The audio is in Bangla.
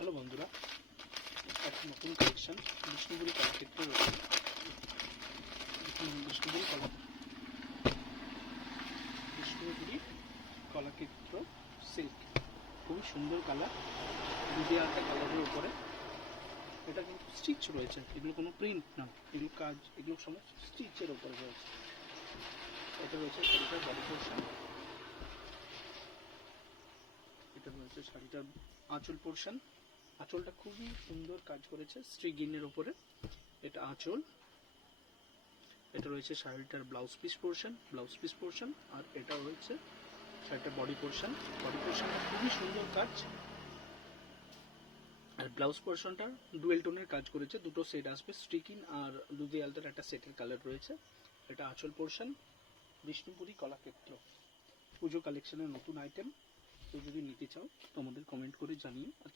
হ্যালো বন্ধুরা, একটা নতুন কালেকশন বিষ্ণুপুরি কলাক্ষেত্র রয়েছে। বিষ্ণুপুরি কলাক্ষেত্র সিল্ক, খুবই সুন্দর কালার, দুধে আলতা কালারের উপরে। এটা কিন্তু স্টিচ রয়েছে, এগুলো কোনো প্রিন্ট না, এগুলো কাজ, এগুলো সমস্ত স্টিচের উপরে রয়েছে। এটা রয়েছে শাড়িটার বডি পোর্শন, এটা রয়েছে শাড়িটার আঁচল পোর্শন। আঁচলটা খুবই সুন্দর কাজ করেছে স্ট্রিগিনের উপরে, এটা আঁচল। এটা রয়েছে শাড়িটার ব্লাউজ পিস পোর্শন, আর এটা রয়েছে শাড়িটার বডি পোর্শনটা খুবই সুন্দর কাজ। আর ব্লাউজ পোর্শনটা ডুয়েল টোনের কাজ করেছে, দুটো সেট আসবে, স্ট্রিকিন আর দুধি আলতার একটা সেটের কালার রয়েছে। এটা আঁচল পোর্শন। বিষ্ণুপুরি কলাক্ষেত্র পুজো কালেকশনের নতুন আইটেম। তো যদি নিতে চাও তোমাদের কমেন্ট করে জানিও।